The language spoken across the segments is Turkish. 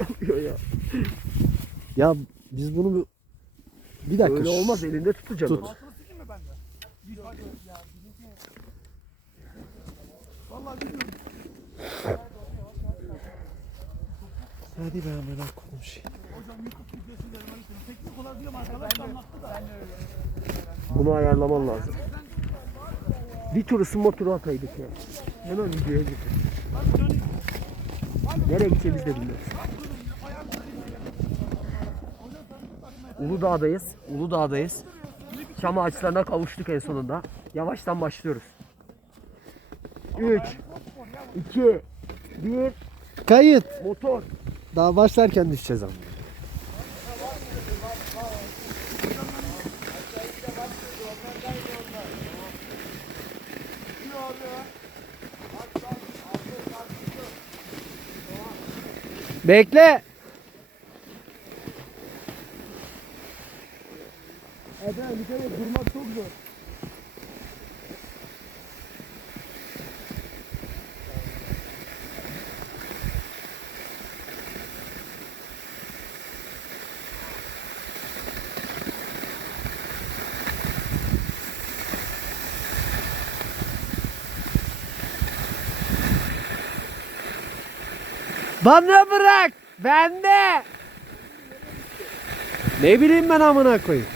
Yapıyor ya. Ya biz bunu bir dakika. Öyle olmaz, elinde tutacaksın Tut. onu. Altını sikeyim mi ben de? Bir hadi ya. Bizimki. Vallahi bilmiyorum. Hadi be amına koyayım şey. Hocam YouTube videosunu denemek istiyorum. Teknik olarak diyorum arkadaş da anlattı da. Bunu ayarlaman lazım. Bir tur ısınma turu ataydık ya. Hemen videoya gittik. Nereye gideceğimizi de bilmiyoruz. Uludağ'dayız. Uludağ'dayız. Çam ağaçlarına kavuştuk en sonunda. Yavaştan başlıyoruz. 3 2 1 Kayıt. Motor. Daha başlarken düşeceğiz ama. Bekle. Evet, bir kere durmak çok zor. Bana bırak. Bende. Ne bileyim ben amına koyayım.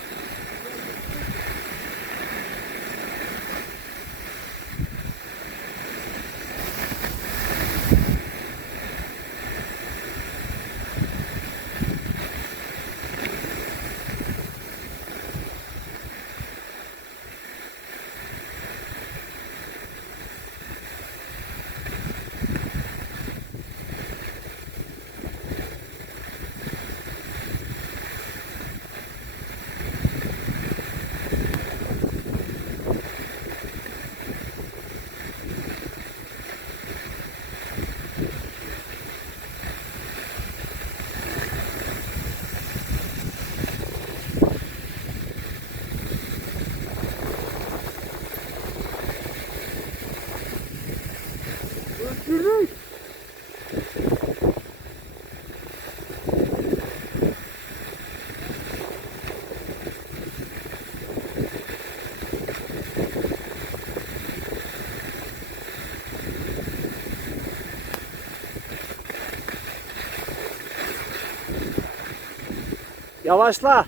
Özgürlük. Yavaşla.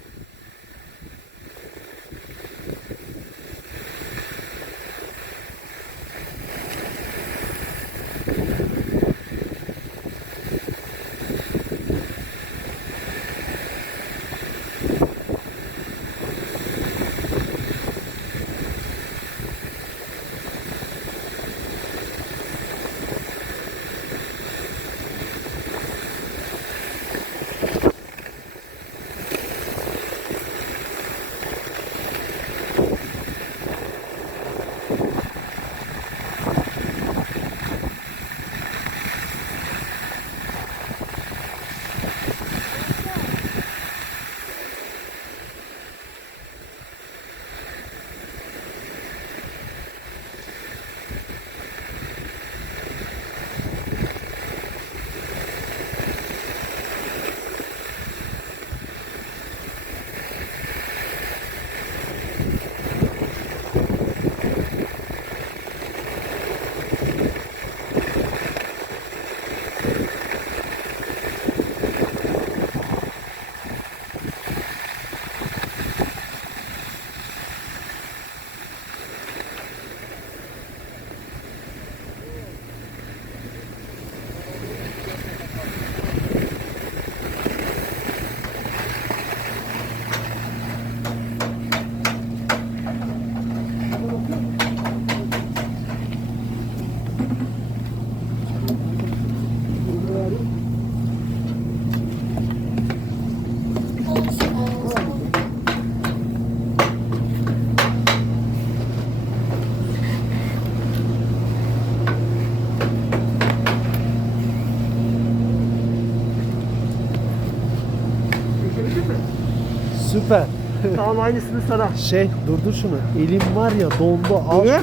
Süper. Tamam aynısını sana. Durdur şunu. Elim var ya dondu. Al. Niye?